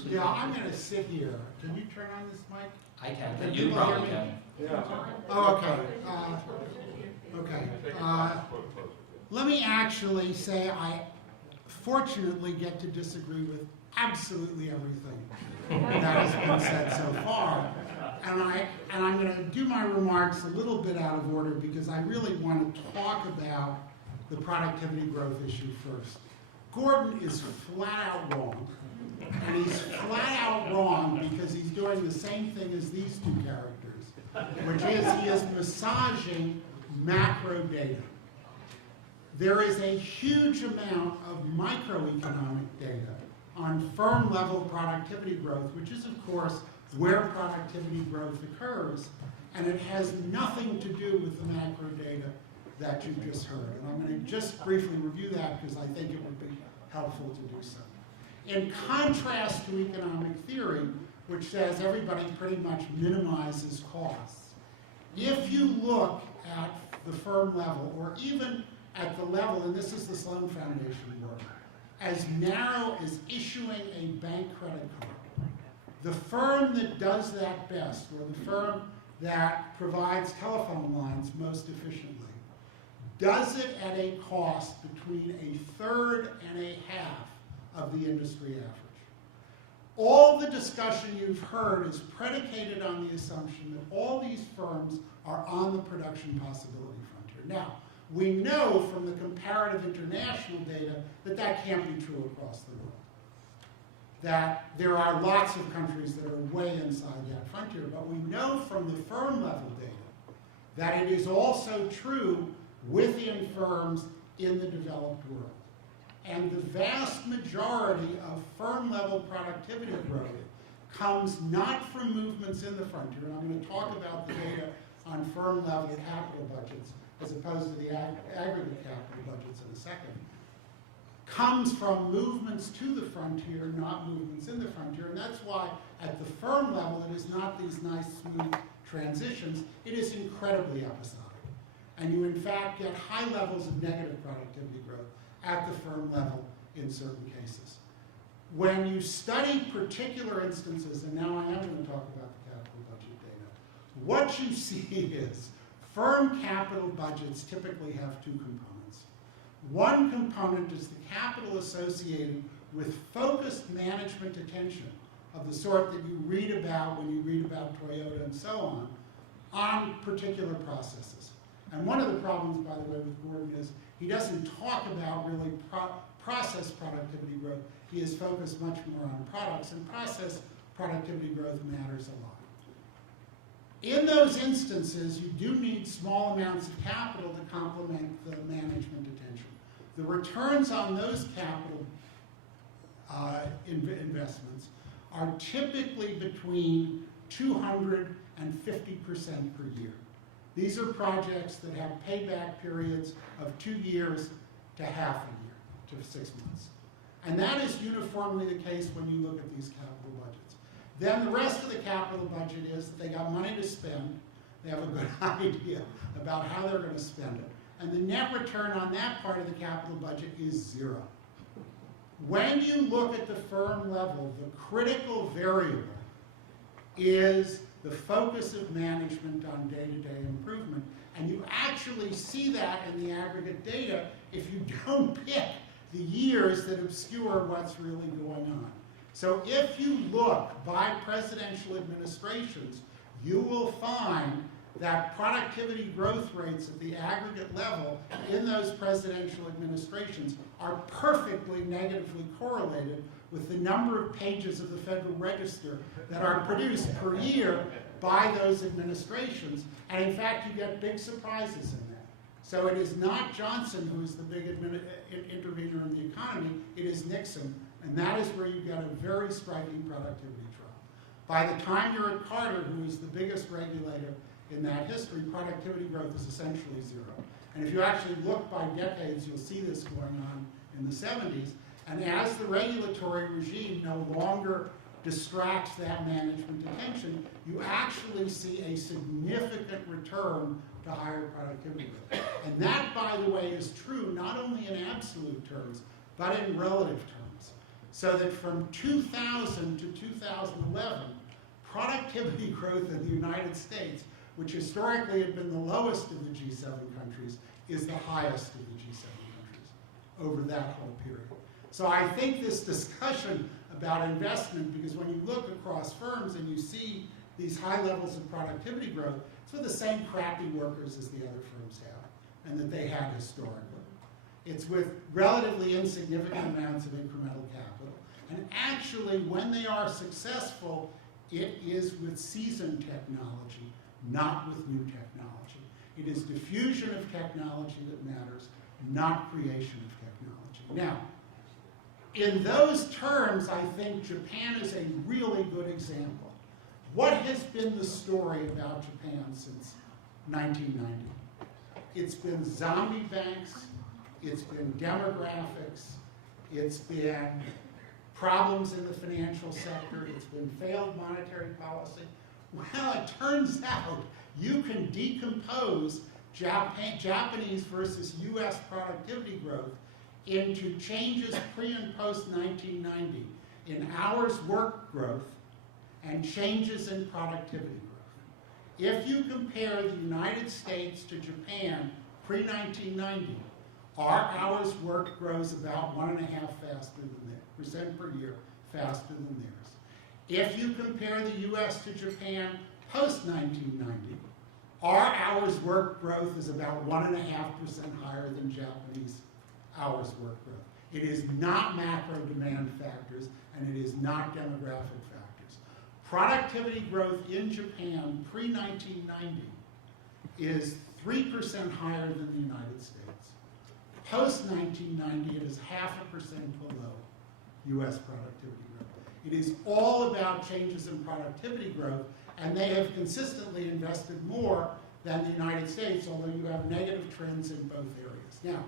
Bruce? Yeah, I'm going to sit here. Can you turn on this mic? I can. Can You you probably hear me? can. Yeah. Oh, okay. Okay. Let me actually say I fortunately get to disagree with absolutely everything that has been said so far. And I'm going to do my remarks a little bit out of order because I really want to talk about the productivity growth issue first. Gordon is flat out wrong. And he's flat out wrong because he's doing the same thing as these two characters, which is he is massaging macro data. There is a huge amount of microeconomic data on firm-level productivity growth, which is, of course, where productivity growth occurs, and it has nothing to do with the macro data that you just heard. And I'm going to just briefly review that because I think it would be helpful to do so. In contrast to economic theory, which says everybody pretty much minimizes costs, if you look at the firm level, or even at the level, and this is the Sloan Foundation work, as narrow as issuing a bank credit card, the firm that does that best, or the firm that provides telephone lines most efficiently, does it at a cost between 1/3 and 1/2 of the industry average. All the discussion you've heard is predicated on the assumption that all these firms are on the production possibility frontier. Now, we know from the comparative international data that that can't be true across the world. That there are lots of countries that are way inside that frontier, but we know from the firm level data that it is also true within firms in the developed world. And the vast majority of firm-level productivity growth comes not from movements in the frontier, and I'm going to talk about the data on firm-level capital budgets as opposed to the aggregate capital budgets in a second, comes from movements to the frontier, not movements in the frontier, and that's why at the firm level it is not these nice, smooth transitions, it is incredibly episodic. And you in fact get high levels of negative productivity growth at the firm level in certain cases. When you study particular instances, and now I am going to talk about the capital budget data, what you see is firm capital budgets typically have two components. One component is the capital associated with focused management attention of the sort that you read about when you read about Toyota and so on particular processes. And one of the problems, by the way, with Gordon is he doesn't talk about really process productivity growth. He is focused much more on products, and process productivity growth matters a lot. In those instances, you do need small amounts of capital to complement the management attention. The returns on those capital investments are typically between 200 and 50% per year. These are projects that have payback periods of 2 years to half a year, to 6 months. And that is uniformly the case when you look at these capital budgets. Then the rest of the capital budget is that they got money to spend, they have a good idea about how they're going to spend it, and the net return on that part of the capital budget is 0. When you look at the firm level, the critical variable is the focus of management on day-to-day improvement. And you actually see that in the aggregate data if you don't pick the years that obscure what's really going on. So if you look by presidential administrations, you will find that productivity growth rates at the aggregate level in those presidential administrations are perfectly negatively correlated with the number of pages of the Federal Register that are produced per year by those administrations. And in fact, you get big surprises in that. So it is not Johnson who is the big intervener in the economy, it is Nixon. And that is where you get a very striking productivity drop. By the time you're at Carter, who is the biggest regulator in that history, productivity growth is essentially 0. And if you actually look by decades, you'll see this going on in the 70s. And as the regulatory regime no longer distracts that management attention, you actually see a significant return to higher productivity growth. And that, by the way, is true not only in absolute terms, but in relative terms. So that from 2000 to 2011, productivity growth in the United States, which historically had been the lowest of the G7 countries, is the highest of the G7 countries over that whole period. So I think this discussion about investment, because when you look across firms and you see these high levels of productivity growth, it's with the same crappy workers as the other firms have, and that they had historically. It's with relatively insignificant amounts of incremental capital. And actually, when they are successful, it is with seasoned technology, not with new technology. It is diffusion of technology that matters, not creation of technology. Now, in those terms, I think Japan is a really good example. What has been the story about Japan since 1990? It's been zombie banks, it's been demographics, it's been problems in the financial sector, it's been failed monetary policy. Well, it turns out you can decompose Japanese versus US productivity growth into changes pre and post 1990 in hours worked growth and changes in productivity growth. If you compare the United States to Japan pre-1990, our hours worked grows about 1.5% per year faster than theirs. If you compare the US to Japan post-1990, our hours worked growth is about 1.5% higher than Japanese hours worked growth. It is not macro demand factors, and it is not demographic factors. Productivity growth in Japan pre-1990 is 3% higher than the United States. Post-1990, it is 0.5% below US productivity growth. It is all about changes in productivity growth, and they have consistently invested more than the United States, although you have negative trends in both areas.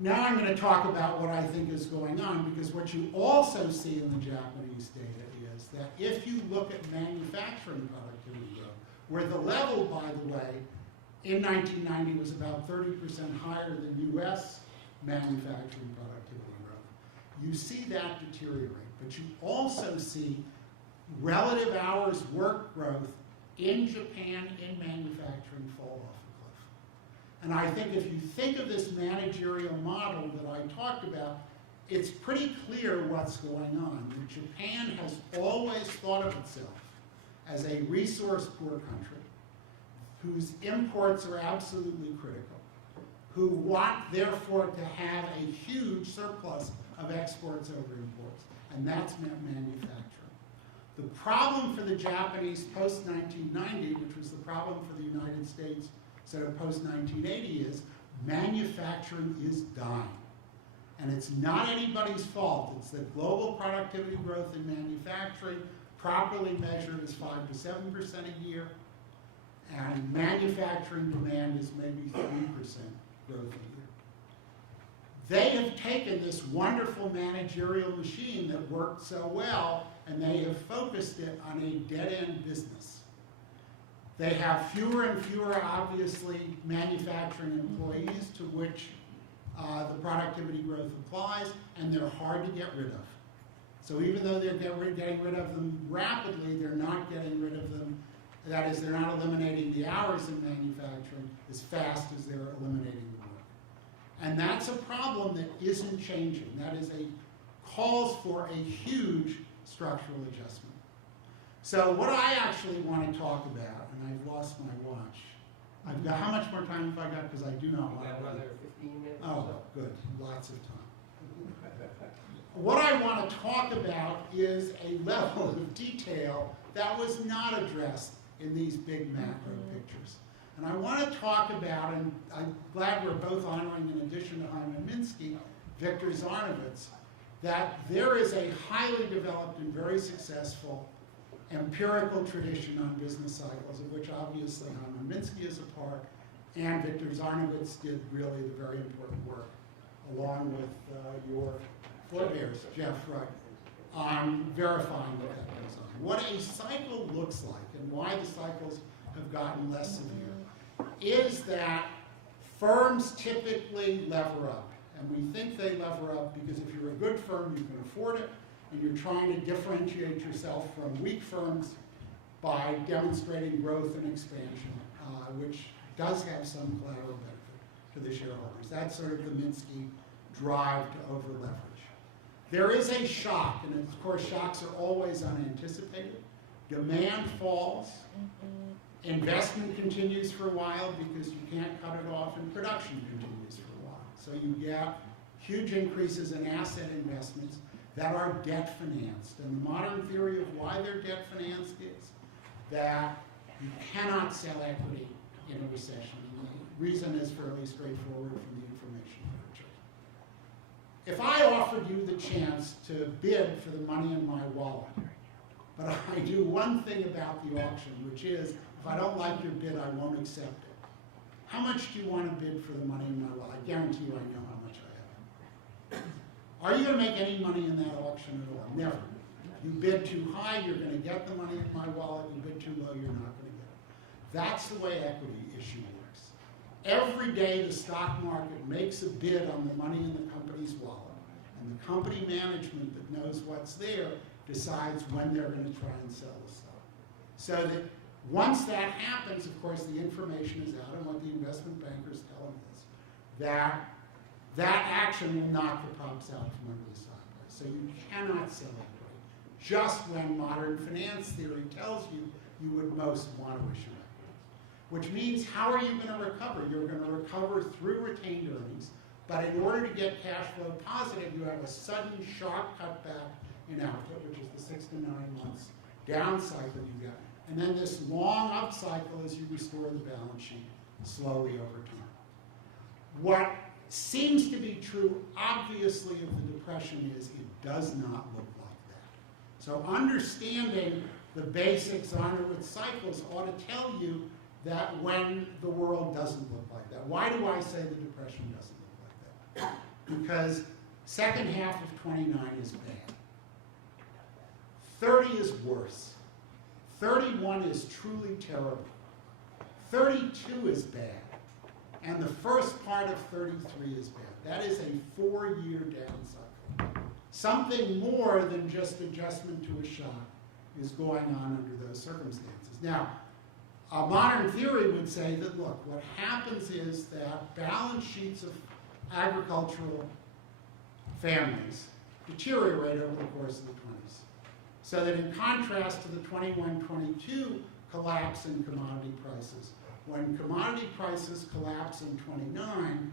Now I'm going to talk about what I think is going on, because what you also see in the Japanese data is that if you look at manufacturing productivity growth, where the level, by the way, in 1990 was about 30% higher than US manufacturing productivity growth, you see that deteriorate. But you also see relative hours work growth in Japan in manufacturing fall off a cliff. And I think if you think of this managerial model that I talked about, it's pretty clear what's going on. Japan has always thought of itself as a resource-poor country whose imports are absolutely critical, who want, therefore, to have a huge surplus of exports over imports, and that's manufacturing. The problem for the Japanese post-1990, which was the problem for the United States sort of post-1980, is manufacturing is dying. And it's not anybody's fault. It's that global productivity growth in manufacturing, properly measured, is 5 to 7% a year, and manufacturing demand is maybe 3% growth a year. They have taken this wonderful managerial machine that worked so well, and they have focused it on a dead-end business. They have fewer and fewer, obviously, manufacturing employees to which the productivity growth applies, and they're hard to get rid of. So even though they're getting rid of them rapidly, they're not getting rid of them. That is, they're not eliminating the hours in manufacturing as fast as they're eliminating the work. And that's a problem that isn't changing. That is calls for a huge structural adjustment. So what I actually want to talk about, and I've lost my watch. I've got, how much more time have I got? Because I do not want to. Another 15 minutes. Oh, good. Lots of time. What I want to talk about is a level of detail that was not addressed in these big macro pictures. And I want to talk about, and I'm glad we're both honoring, in addition to Hyman Minsky, Victor Zarnovitz, that there is a highly developed and very successful empirical tradition on business cycles, of which obviously Hyman Minsky is a part, and Victor Zarnovitz did really the very important work, along with your forebears, Jeff Wright, on verifying what that goes on. What a cycle looks like, and why the cycles have gotten less severe, is that firms typically lever up. And we think they lever up because if you're a good firm, you can afford it, and you're trying to differentiate yourself from weak firms by demonstrating growth and expansion, which does have some collateral benefit to the shareholders. That's sort of the Minsky drive to over-leverage. There is a shock, and of course shocks are always unanticipated. Demand falls, investment continues for a while because you can't cut it off, and production continues for a while. So you get huge increases in asset investments that are debt financed. And the modern theory of why they're debt financed is that you cannot sell equity in a recession. And the reason is fairly straightforward from the information literature. If I offered you the chance to bid for the money in my wallet, but I do one thing about the auction, which is if I don't like your bid, I won't accept it. How much do you want to bid for the money in my wallet? I guarantee you I know how much I have. Are you going to make any money in that auction at all? Never. You bid too high, you're going to get the money in my wallet. You bid too low, you're not going to get it. That's the way equity issue works. Every day the stock market makes a bid on the money in the company's wallet, and the company management that knows what's there decides when they're going to try and sell the stock. So that once that happens, of course, the information is out, and what the investment bankers tell them is that that action will knock the props out from under the stock price. So you cannot sell equity just when modern finance theory tells you you would most want to issue equity. Which means, how are you going to recover? You're going to recover through retained earnings, but in order to get cash flow positive, you have a sudden sharp cutback in output, which is the 6 to 9 months down cycle you get. And then this long up cycle as you restore the balance sheet slowly over time. What seems to be true, obviously, of the Depression is it does not look like that. So understanding the basics on it with cycles ought to tell you that when the world doesn't look like that. Why do I say the Depression doesn't look like that? Because second half of 29 is bad. 30 is worse. 31 is truly terrible. 32 is bad. And the first part of 33 is bad. That is a 4-year down cycle. Something more than just adjustment to a shock is going on under those circumstances. Now, a modern theory would say that, look, what happens is that balance sheets of agricultural families deteriorate over the course of the 20s. So that in contrast to the 21-22 collapse in commodity prices, when commodity prices collapse in 29,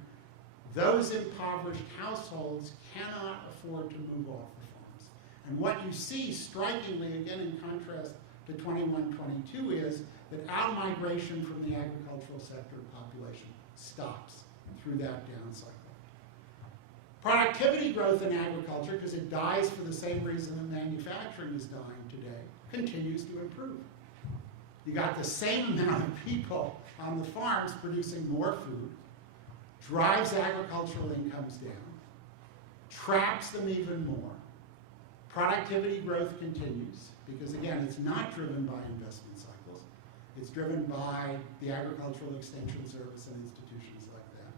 those impoverished households cannot afford to move off the farms. And what you see strikingly, again in contrast to 21-22, is that out-migration from the agricultural sector of population stops through that down cycle. Productivity growth in agriculture, because it dies for the same reason that manufacturing is dying today, continues to improve. You got the same amount of people on the farms producing more food, drives agricultural incomes down, traps them even more. Productivity growth continues, because again, it's not driven by investment cycles. It's driven by the Agricultural Extension Service and institutions like that.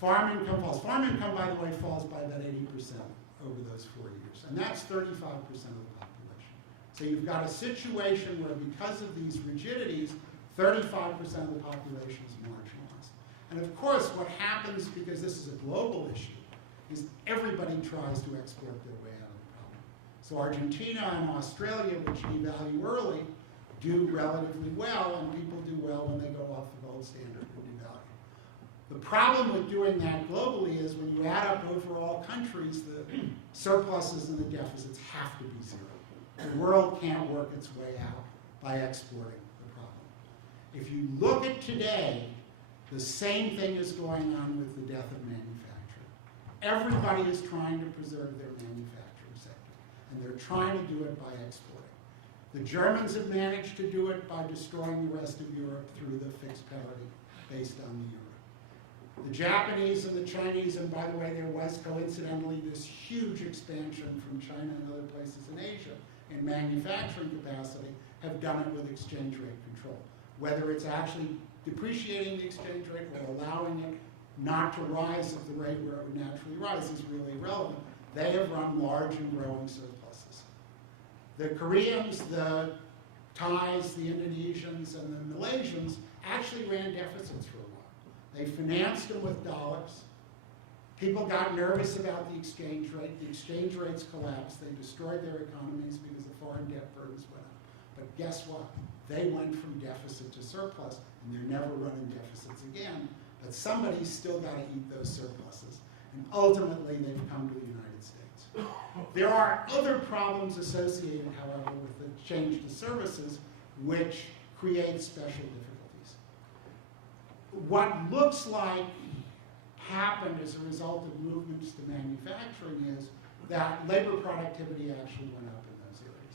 Farm income falls. Farm income, by the way, falls by about 80% over those 4 years, and that's 35% of the population. So you've got a situation where, because of these rigidities, 35% of the population is marginalized. And of course, what happens, because this is a global issue, is everybody tries to export their way out of the problem. So Argentina and Australia, which devalue early, do relatively well, and people do well when they go off the gold standard and devalue. The problem with doing that globally is when you add up overall countries, the surpluses and the deficits have to be zero. The world can't work its way out by exporting the problem. If you look at today, the same thing is going on with the death of manufacturing. Everybody is trying to preserve their manufacturing sector, and they're trying to do it by exporting. The Germans have managed to do it by destroying the rest of Europe through the fixed parity based on the euro. The Japanese and the Chinese, and by the way, there was coincidentally this huge expansion from China and other places in Asia in manufacturing capacity, have done it with exchange rate control. Whether it's actually depreciating the exchange rate or allowing it not to rise at the rate where it would naturally rise is really irrelevant. They have run large and growing surpluses. The Koreans, the Thais, the Indonesians, and the Malaysians actually ran deficits for a while. They financed them with dollars. People got nervous about the exchange rate. The exchange rates collapsed. They destroyed their economies because the foreign debt burdens went up. But guess what? They went from deficit to surplus, and they're never running deficits again. But somebody's still got to eat those surpluses. And ultimately, they've come to the United States. There are other problems associated, however, with the change to services, which create special difficulties. What looks like happened as a result of movements to manufacturing is that labor productivity actually went up in those areas.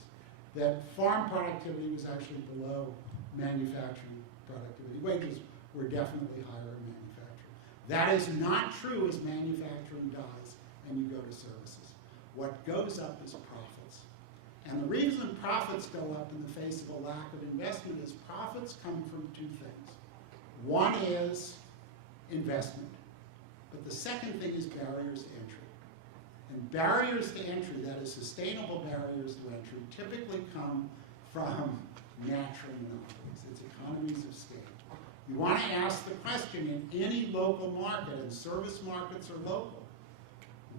That farm productivity was actually below manufacturing productivity. Wages were definitely higher in manufacturing. That is not true as manufacturing dies and you go to services. What goes up is profits. And the reason profits go up in the face of a lack of investment is profits come from two things. One is investment, but the second thing is barriers to entry. And barriers to entry, that is sustainable barriers to entry, typically come from natural monopolies. It's economies of scale. You want to ask the question in any local market, and service markets are local,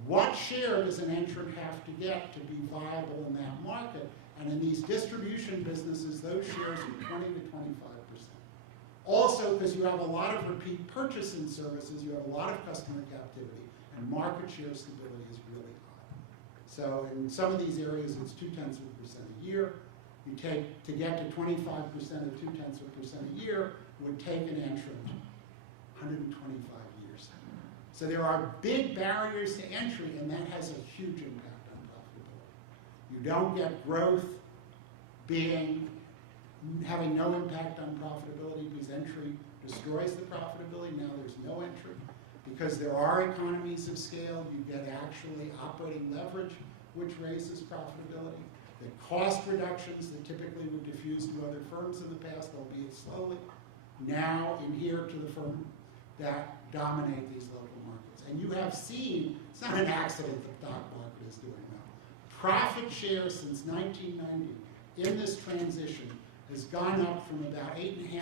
what share does an entrant have to get to be viable in that market? And in these distribution businesses, those shares are 20 to 25%. Also, because you have a lot of repeat purchase in services, you have a lot of customer captivity, and market share stability is really high. So in some of these areas, it's 0.2% a year. You take, to get to 25% of 0.2% a year, would take an entrant 125 years. So there are big barriers to entry, and that has a huge impact on profitability. You don't get growth having no impact on profitability because entry destroys the profitability. Now there's no entry. Because there are economies of scale, you get actually operating leverage, which raises profitability. The cost reductions that typically would diffuse to other firms in the past, albeit slowly, now adhere to the firm that dominate these local markets. And you have seen, it's not an accident that the stock market is doing well. Profit share since 1990 in this transition has gone up from about 8.5%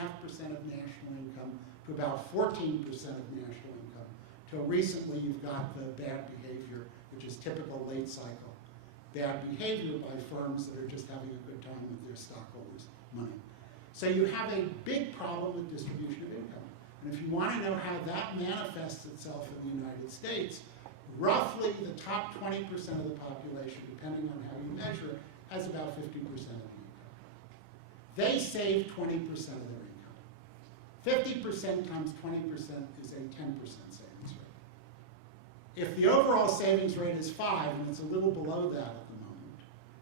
of national income to about 14% of national income. Till recently, you've got the bad behavior, which is typical late cycle bad behavior by firms that are just having a good time with their stockholders' money. So you have a big problem with distribution of income. And if you want to know how that manifests itself in the United States, roughly the top 20% of the population, depending on how you measure it, has about 50% of the income. They save 20% of their income. 50% times 20% is a 10% savings rate. If the overall savings rate is 5, and it's a little below that at the moment,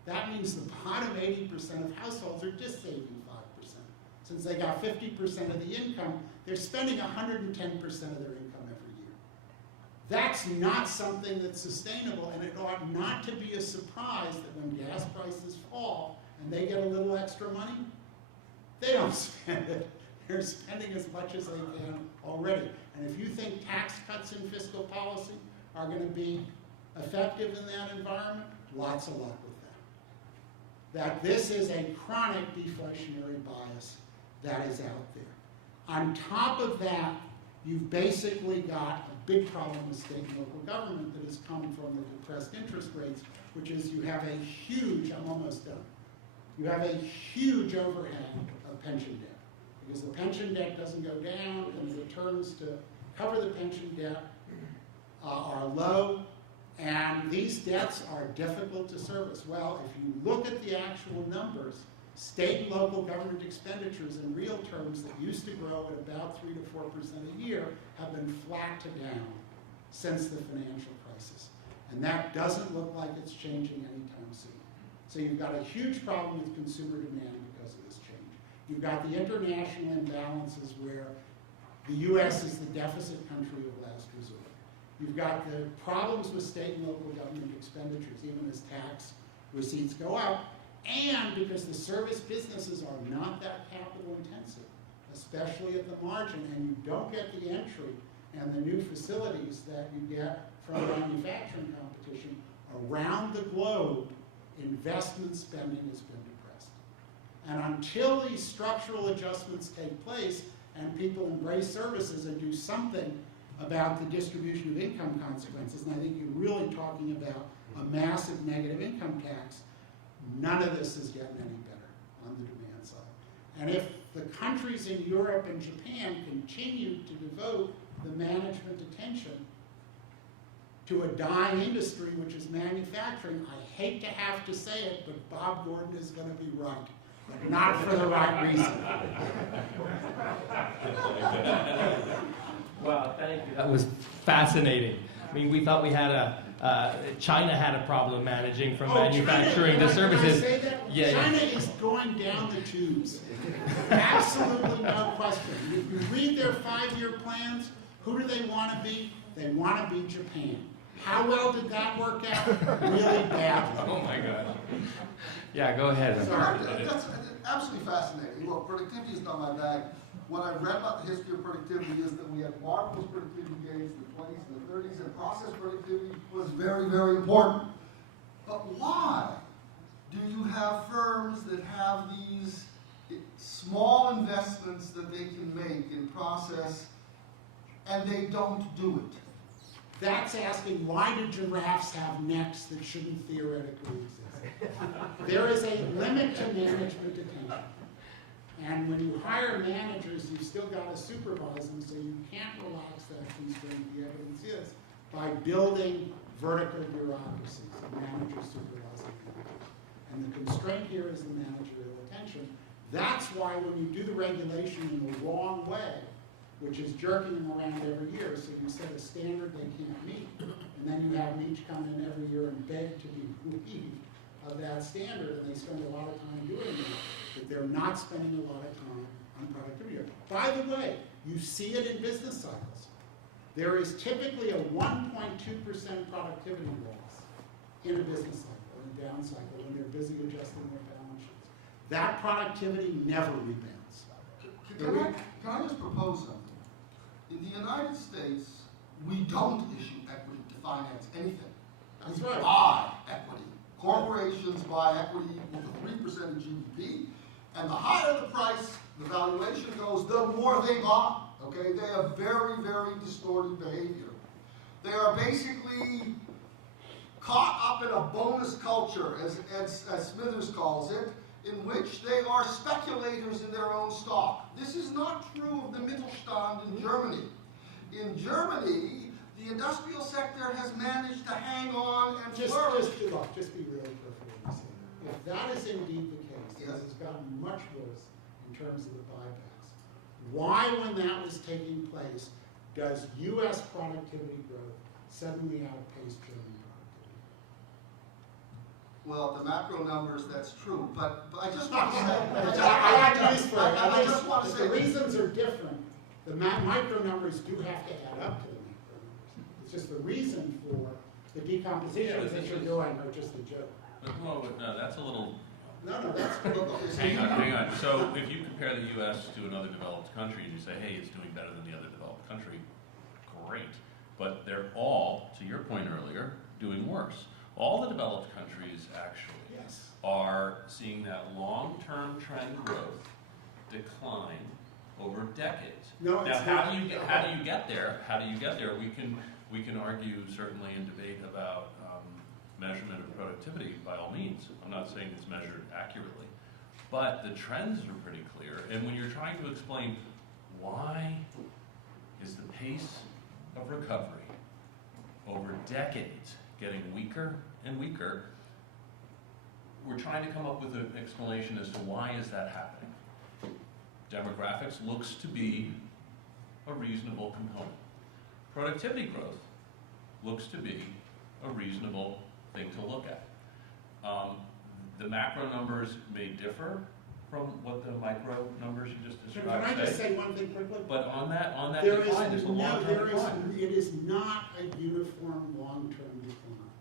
that means the bottom 80% of households are just saving 5%. Since they got 50% of the income, they're spending 110% of their income every year. That's not something that's sustainable, and it ought not to be a surprise that when gas prices fall and they get a little extra money, they don't spend it. They're spending as much as they can already. And if you think tax cuts and fiscal policy are going to be effective in that environment, lots of luck with that. That this is a chronic deflationary bias that is out there. On top of that, you've basically got a big problem with state and local government that has come from the depressed interest rates, which is you have a huge, I'm almost done, you have a huge overhang of pension debt. Because the pension debt doesn't go down and the returns to cover the pension debt are low, and these debts are difficult to service. Well, if you look at the actual numbers, state and local government expenditures in real terms that used to grow at about 3 to 4% a year have been flat to down since the financial crisis. And that doesn't look like it's changing anytime soon. So you've got a huge problem with consumer demand because of this change. You've got the international imbalances where the U.S. is the deficit country of last resort. You've got the problems with state and local government expenditures, even as tax receipts go up, and because the service businesses are not that capital intensive, especially at the margin, and you don't get the entry and the new facilities that you get from manufacturing competition around the globe, investment spending has been depressed. And until these structural adjustments take place and people embrace services and do something about the distribution of income consequences, and I think you're really talking about a massive negative income tax, none of this is getting any better on the demand side. And if the countries in Europe and Japan continue to devote the management attention to a dying industry, which is manufacturing, I hate to have to say it, but Bob Gordon is going to be right, but not for the right reason. Well, thank you. That was fascinating. I mean, we thought we had China had a problem managing from manufacturing to services. Can I say that? Yeah, China is going down the tubes. Absolutely no question. If you read their 5-year plans, who do they want to be? They want to be Japan. How well did that work out? Really badly. Oh my God. Yeah, go ahead. Sorry. That's absolutely fascinating. Look, productivity is not my bag. What I've read about the history of productivity is that we had marvelous productivity gains in the 20s and the 30s, and process productivity was very, very important. But why do you have firms that have these small investments that they can make in process and they don't do it? That's asking, why do giraffes have necks that shouldn't theoretically exist? There is a limit to management attention. And when you hire managers, you've still got to supervise them, so you can't relax that constraint. The evidence is by building vertical bureaucracies, managers supervising managers. And the constraint here is the managerial attention. That's why when you do the regulation in the wrong way, which is jerking them around every year, so you set a standard they can't meet, and then you have them each come in every year and beg to be relieved of that standard, and they spend a lot of time doing that, but they're not spending a lot of time on productivity. By the way, you see it in business cycles. There is typically a 1.2% productivity loss in a business cycle, in a down cycle, when they're busy adjusting their balance sheets. That productivity never rebounds. Can I just propose something? In the United States, we don't issue equity to finance anything. That's We right. buy equity. Corporations buy equity equal to 3% of GDP, and the higher the price, the valuation goes, the more they buy. Okay, they have very, very distorted behavior. They are basically caught up in a bonus culture, as Smithers calls it, in which they are speculators in their own stock. This is not true of the Mittelstand in Germany. In Germany, the industrial sector has managed to hang on and flourish. Just be really careful when you say that. If that is indeed the case, Yes. this has gotten much worse in terms of the buybacks. Why, when that was taking place, does U.S. productivity growth suddenly outpace German productivity? Well, the macro numbers, that's true, but I just want to say. I like these for I just want to the say. reasons are different. The micro numbers do have to add up to the macro numbers. It's just the reason for the decomposition that you're doing are just a joke. Well, no, that's a little. No, that's Hang on. So if you compare the U.S. to another developed country and you say, hey, it's doing better than the other developed country, great. But they're all, to your point earlier, doing worse. All the developed countries actually are seeing that long-term trend growth decline over decades. No, now, how do you get there? How do you get there? We can argue certainly and debate about measurement of productivity by all means. I'm not saying it's measured accurately, but the trends are pretty clear. And when you're trying to explain why is the pace of recovery over decades getting weaker and weaker, we're trying to come up with an explanation as to why is that happening. Demographics looks to be a reasonable component. Productivity growth looks to be a reasonable thing to look at. The macro numbers may differ from what the micro numbers you just described Can I just say one thing quickly? But on that There decline, is there's a long-term decline. it is not a uniform long-term decline.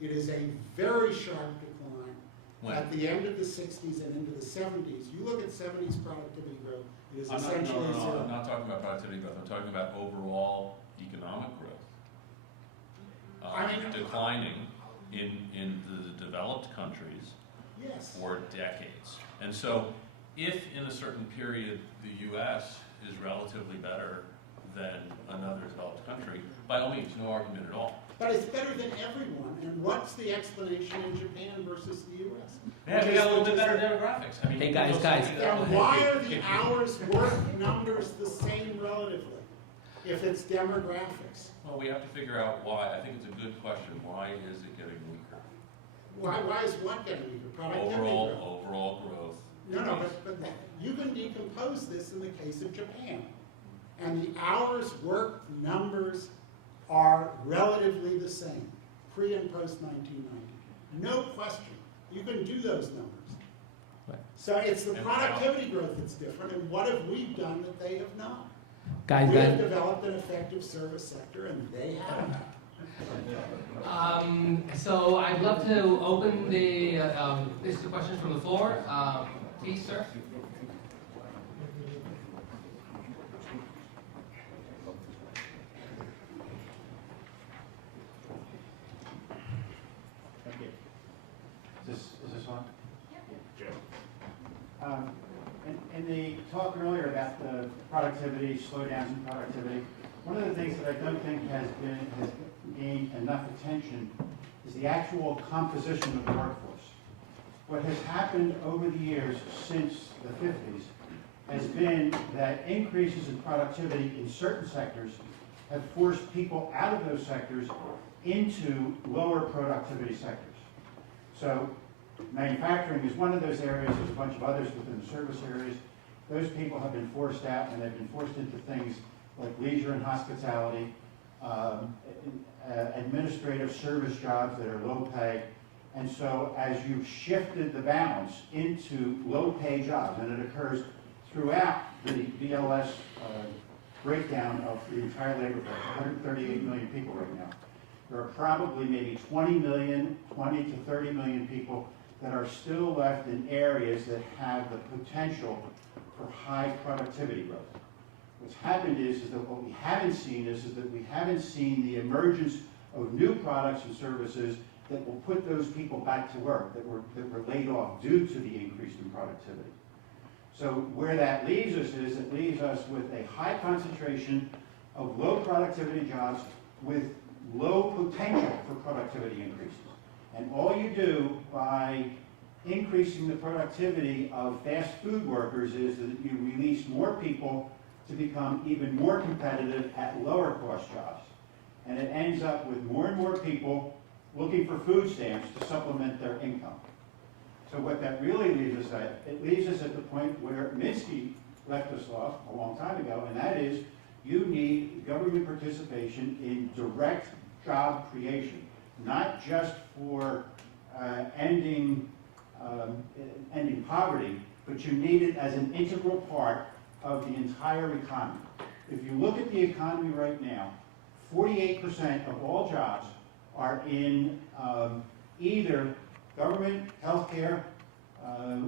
It is a very sharp decline When? at the end of the 60s and into the 70s. You look at 70s productivity growth, it is essentially No, zero. I'm not talking about productivity growth. I'm talking about overall economic growth I mean- declining in the developed countries Yes. for decades. And so if in a certain period the U.S. is relatively better than another developed country, by all means, no argument at all. But it's better than everyone, and what's the explanation in Japan versus the US? Yeah, we got a little bit better demographics. I mean, Hey, guys, those guys. things that- And why are the hours worked numbers the same relatively, if it's demographics? Well, we have to figure out why. I think it's a good question. Why is it getting weaker? Why is what getting weaker? Productivity growth? Overall growth. No, but you can decompose this in the case of Japan. And the hours worked numbers are relatively the same, pre and post 1990. No question. You can do those numbers. Right. So it's the And productivity growth that's different, and what have we done that they have not? Guys, We have guys, developed an effective service sector, and they haven't. So I'd love to open the list of questions from the floor. Please, sir. Thank you. Is this on? In the talk earlier about the productivity, slowdowns in productivity, one of the things that I don't think has gained enough attention is the actual composition of the workforce. What has happened over the years since the 50s has been that increases in productivity in certain sectors have forced people out of those sectors into lower productivity sectors. So manufacturing is one of those areas. There's a bunch of others within the service areas. Those people have been forced out, and they've been forced into things like leisure and hospitality, administrative service jobs that are low pay. And so as you've shifted the balance into low pay jobs, and it occurs throughout the BLS breakdown of the entire labor force, 138 million people right now. There are probably maybe 20 to 30 million people that are still left in areas that have the potential for high productivity growth. What's happened is that what we haven't seen is that we haven't seen the emergence of new products and services that will put those people back to work that were laid off due to the increase in productivity. So where that leaves us is it leaves us with a high concentration of low productivity jobs with low potential for productivity increases. And all you do by increasing the productivity of fast food workers is that you release more people to become even more competitive at lower cost jobs. And it ends up with more and more people looking for food stamps to supplement their income. So what that really leaves us at, it leaves us at the point where Minsky left us off a long time ago, and that is you need government participation in direct job creation, not just for ending poverty, but you need it as an integral part of the entire economy. If you look at the economy right now, 48% of all jobs are in either government, healthcare,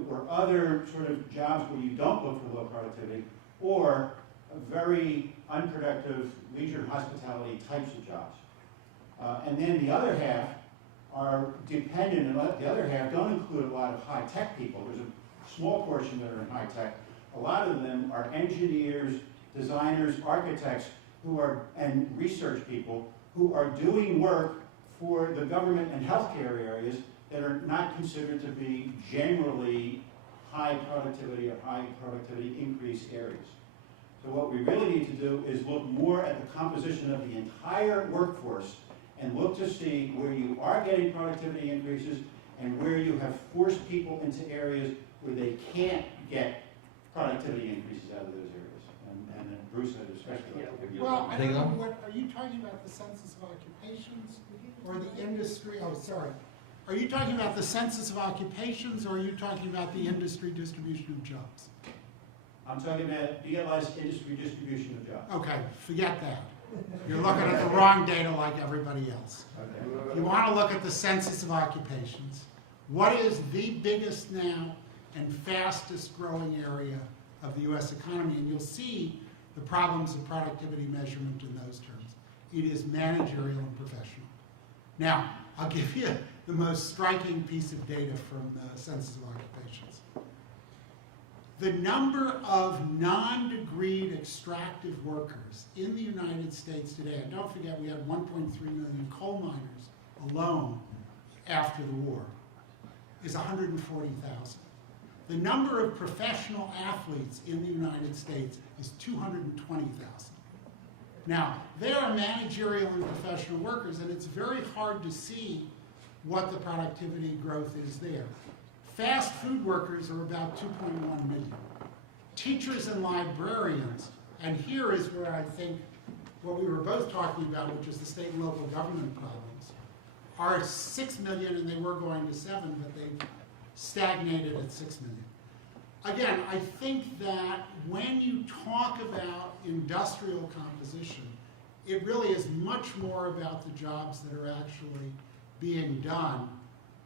or other sort of jobs where you don't look for low productivity, or very unproductive leisure hospitality types of jobs. And then the other half are dependent, and the other half don't include a lot of high-tech people. There's a small portion that are in high-tech. A lot of them are engineers, designers, architects, and research people who are doing work for the government and healthcare areas that are not considered to be generally high productivity or high productivity increase areas. So what we really need to do is look more at the composition of the entire workforce and look to see where you are getting productivity increases and where you have forced people into areas where they can't get productivity increases out of those areas. And Bruce had especially. Well, I don't know, are you talking about the census of occupations or the industry? Oh, sorry. Are you talking about the census of occupations, or are you talking about the industry distribution of jobs? I'm talking about BLS industry distribution of jobs. Okay, forget that. You're looking at the wrong data like everybody else. Okay. You want to look at the census of occupations. What is the biggest now and fastest growing area of the U.S. economy? And you'll see the problems of productivity measurement in those terms. It is managerial and professional. Now, I'll give you the most striking piece of data from the Census of Occupations. The number of non-degreed extractive workers in the United States today, and don't forget we had 1.3 million coal miners alone after the war, is 140,000. The number of professional athletes in the United States is 220,000. Now, they are managerial and professional workers, and it's very hard to see what the productivity growth is there. Fast food workers are about 2.1 million. Teachers and librarians, and here is where I think what we were both talking about, which is the state and local government problems, are 6 million, and they were going to 7, but they've stagnated at 6 million. Again, I think that when you talk about industrial composition, it really is much more about the jobs that are actually being done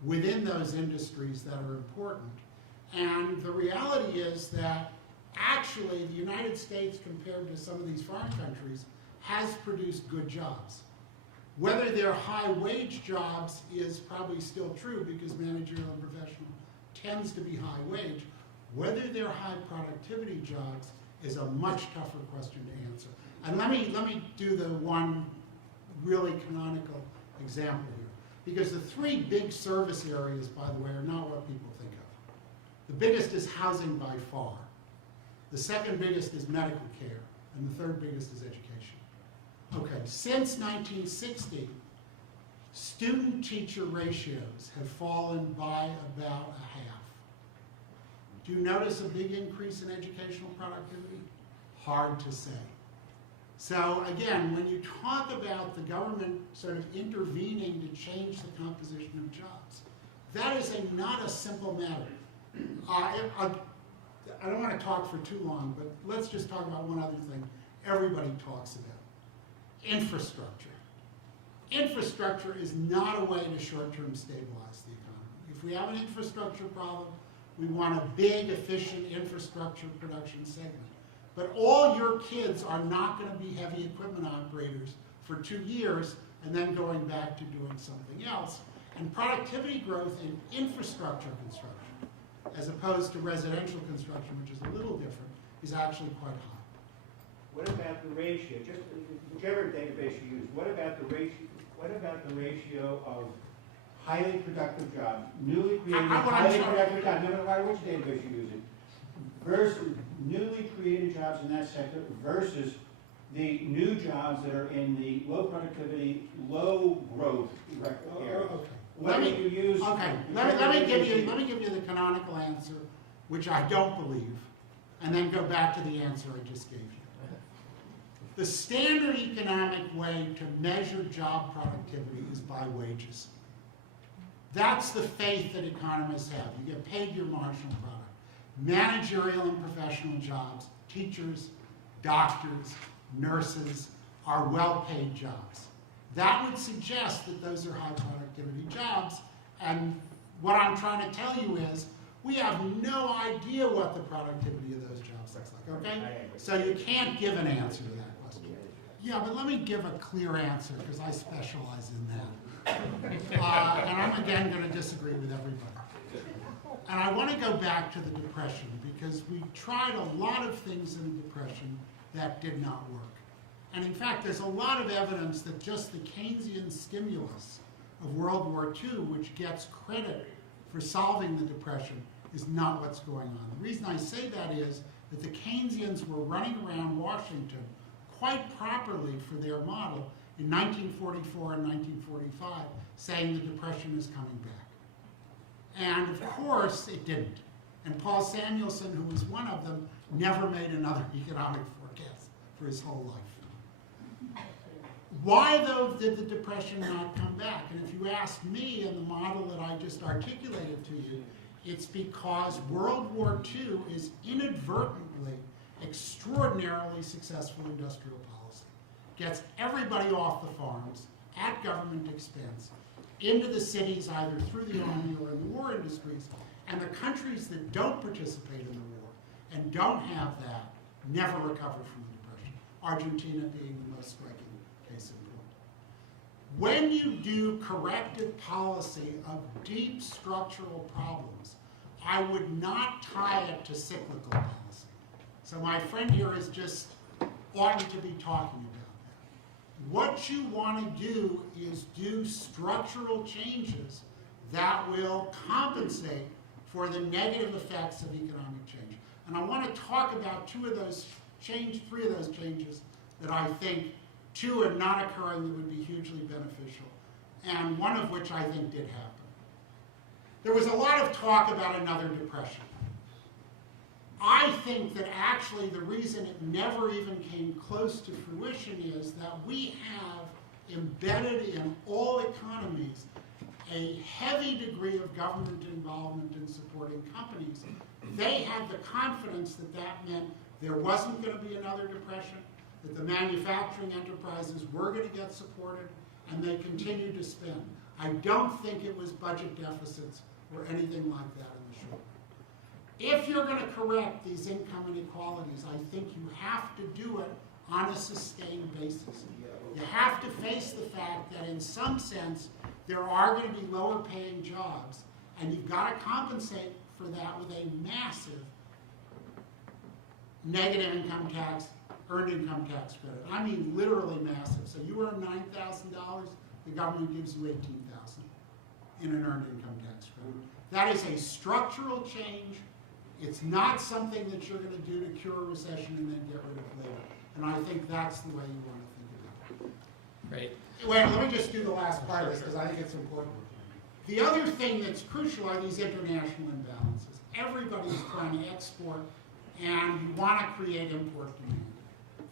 within those industries that are important. And the reality is that actually the United States, compared to some of these foreign countries, has produced good jobs. Whether they're high-wage jobs is probably still true because managerial and professional tends to be high-wage. Whether they're high-productivity jobs is a much tougher question to answer. And let me do the one really canonical example here. Because the three big service areas, by the way, are not what people think of. The biggest is housing by far. The second biggest is medical care. And the third biggest is education. Okay, since 1960, student-teacher ratios have fallen by about a half. Do you notice a big increase in educational productivity? Hard to say. So again, when you talk about the government sort of intervening to change the composition of jobs, that is not a simple matter. I don't want to talk for too long, but let's just talk about one other thing everybody talks about. Infrastructure. Infrastructure is not a way to short-term stabilize the economy. If we have an infrastructure problem, we want a big, efficient infrastructure production segment. But all your kids are not going to be heavy equipment operators for 2 years and then going back to doing something else. And productivity growth in infrastructure construction, as opposed to residential construction, which is a little different, is actually quite high. What about the ratio? Just whichever database you use. What about the ratio? What about the ratio of highly productive jobs, newly created highly productive jobs? No matter which database you're using, versus newly created jobs in that sector versus the new jobs that are in the low productivity, low growth areas. Okay. What do you use? Okay. Let me give you the canonical answer, which I don't believe, and then go back to the answer I just gave you. The standard economic way to measure job productivity is by wages. That's the faith that economists have. You get paid your marginal product. Managerial and professional jobs, teachers, doctors, nurses, are well-paid jobs. That would suggest that those are high productivity jobs, and what I'm trying to tell you is we have no idea what the productivity of those jobs looks like, okay? So you can't give an answer to that question. Yeah, but let me give a clear answer, because I specialize in that. And I'm again going to disagree with everybody. And I want to go back to the Depression, because we tried a lot of things in the Depression that did not work. And in fact, there's a lot of evidence that just the Keynesian stimulus of World War II, which gets credit for solving the Depression, is not what's going on. The reason I say that is that the Keynesians were running around Washington quite properly for their model in 1944 and 1945, saying the Depression is coming back. And of course, it didn't. And Paul Samuelson, who was one of them, never made another economic forecast for his whole life. Why, though, did the Depression not come back? And if you ask me in the model that I just articulated to you, it's because World War II is inadvertently extraordinarily successful industrial policy. Gets everybody off the farms at government expense into the cities either through the army or in the war industries, and the countries that don't participate in the war and don't have that never recover from the Depression. Argentina being the most striking case in point. When you do corrective policy of deep structural problems, I would not tie it to cyclical policy. So my friend here is just oughtn't to be talking about that. What you want to do is do structural changes that will compensate for the negative effects of economic change. And I want to talk about three of those changes that I think two are not occurring that would be hugely beneficial, and one of which I think did happen. There was a lot of talk about another depression. I think that actually the reason it never even came close to fruition is that we have embedded in all economies a heavy degree of government involvement in supporting companies. They had the confidence that that meant there wasn't going to be another depression, that the manufacturing enterprises were going to get supported, and they continued to spend. I don't think it was budget deficits or anything like that in the short run. If you're going to correct these income inequalities, I think you have to do it on a sustained basis. You have to face the fact that in some sense there are going to be lower paying jobs, and you've got to compensate for that with a massive negative income tax, earned income tax credit. I mean literally massive. So you earn $9,000, the government gives you $18,000 in an earned income tax credit. That is a structural change. It's not something that you're going to do to cure a recession and then get rid of later. And I think that's the way you want to think about it. Great. Wait, let me just do the last part of this because I think it's important. The other thing that's crucial are these international imbalances. Everybody's trying to export and you want to create import demand.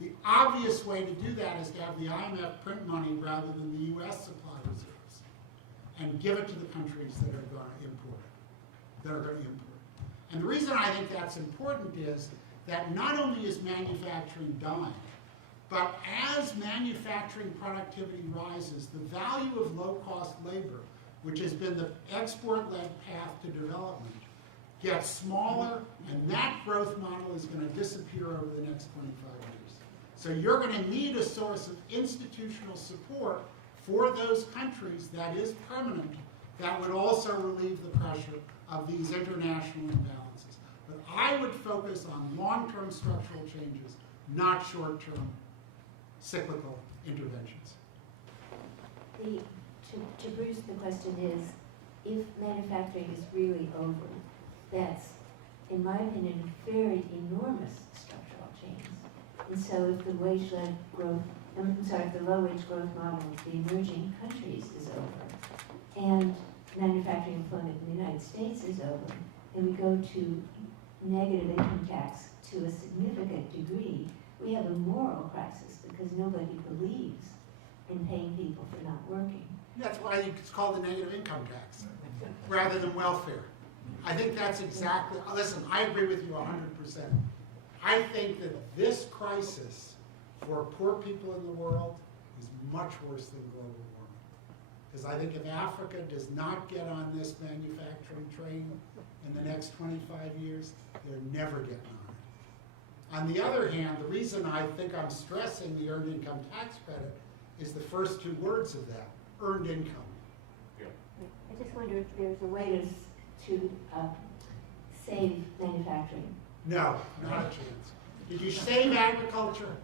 The obvious way to do that is to have the IMF print money rather than the US supply reserves and give it to the countries that are going to import it, And the reason I think that's important is that not only is manufacturing dying, but as manufacturing productivity rises, the value of low-cost labor, which has been the export-led path to development, gets smaller, and that growth model is going to disappear over the next 25 years. So you're going to need a source of institutional support for those countries that is permanent, that would also relieve the pressure of these international imbalances. But I would focus on long-term structural changes, not short-term cyclical interventions. To Bruce, the question is, if manufacturing is really over, that's, in my opinion, very enormous structural change. And so if the wage-led growth, if the low-wage growth model of the emerging countries is over, and manufacturing employment in the United States is over, and we go to negative income tax to a significant degree, we have a moral crisis because nobody believes in paying people for not working. That's why it's called the negative income tax rather than welfare. I think that's exactly, listen, I agree with you 100%. I think that this crisis for poor people in the world is much worse than global warming. Because I think if Africa does not get on this manufacturing train in the next 25 years, they're never getting on it. On the other hand, the reason I think I'm stressing the earned income tax credit is the first two words of that, earned income. I just wonder if there's a way to save manufacturing. No, not a chance. Did you save agriculture?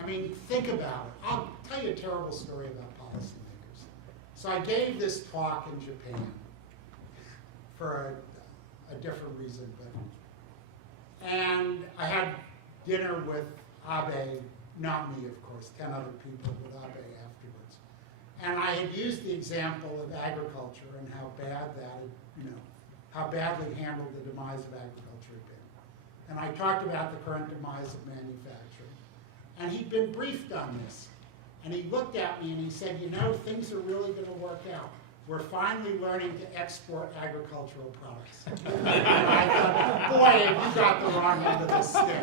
I mean, think about it. I'll tell you a terrible story about policymakers. So I gave this talk in Japan for a different reason, and I had dinner with Abe, not me, of course, 10 other people with Abe afterwards. And I had used the example of agriculture and how bad that had, how badly handled the demise of agriculture had been. And I talked about the current demise of manufacturing. And he'd been briefed on this. And he looked at me and he said, things are really going to work out. We're finally learning to export agricultural products. And I thought, boy, have you got the wrong end of the stick.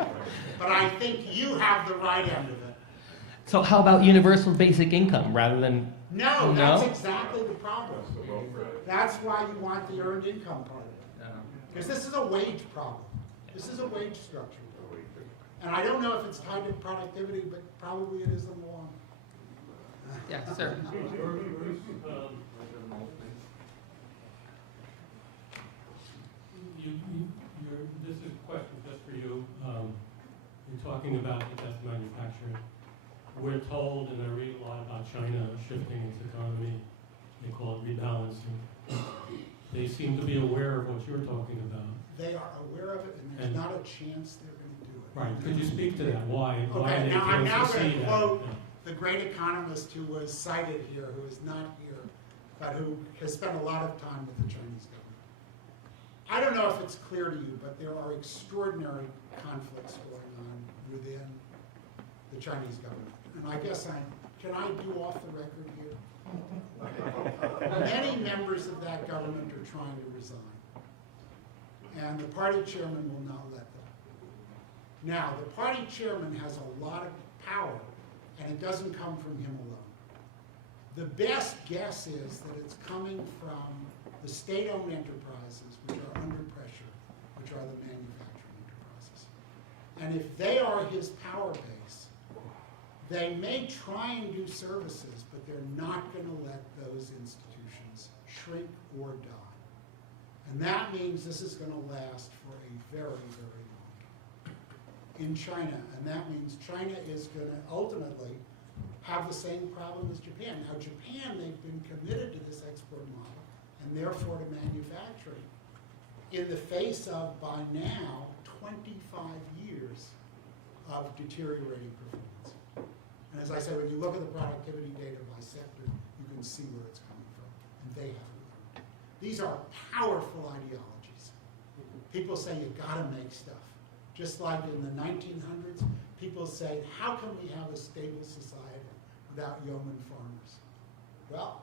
But I think you have the right end of it. So how about universal basic income rather than... No, that's exactly the problem. That's why you want the earned income part of it. Because this is a wage problem. This is a wage structure. And I don't know if it's tied to productivity, but probably it is in the long run. Yeah, sir. This is a question just for you. You're talking about the best manufacturing. We're told, and I read a lot about China shifting its economy, they call it rebalancing. They seem to be aware of what you're talking about. They are aware of it, and there's And- not a chance they're going to do it. Right, could you speak to that? Why Okay, they now I'm fail now to going see to that? quote Yeah. the great economist who was cited here, who is not here, but who has spent a lot of time with the Chinese government. I don't know if it's clear to you, but there are extraordinary conflicts going on within the Chinese government. And I guess can I do off the record here? Many members of that government are trying to resign. And the party chairman will not let them. Now, the party chairman has a lot of power, and it doesn't come from him alone. The best guess is that it's coming from the state-owned enterprises, which are under pressure, which are the manufacturing enterprises. And if they are his power base, they may try and do services, but they're not going to let those institutions shrink or die. And that means this is going to last for a very, very long time in China. And that means China is going to ultimately have the same problem as Japan. Now, Japan, they've been committed to this export model and therefore to manufacturing in the face of, by now, 25 years of deteriorating performance. And as I say, when you look at the productivity data by sector, you can see where it's coming from. And they haven't learned. These are powerful ideologies. People say you gotta make stuff. Just like in the 1900s, people say, how can we have a stable society without yeoman farmers? Well,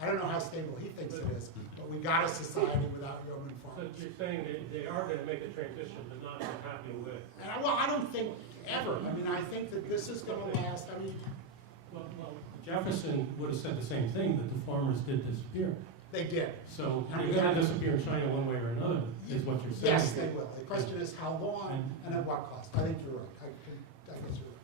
I don't know how stable he thinks it is, but we got a society without yeoman So farmers. you're saying they are going to make a transition, but not happy with. And I don't think ever. I mean, I think that this is going to last. I mean, Well, Jefferson would have said the same thing, that the farmers did disappear. they did. So they're going to disappear in China one way or another, is what you're saying. Yes, they will. The question is how long and at what cost. I think you're right. I guess you're right.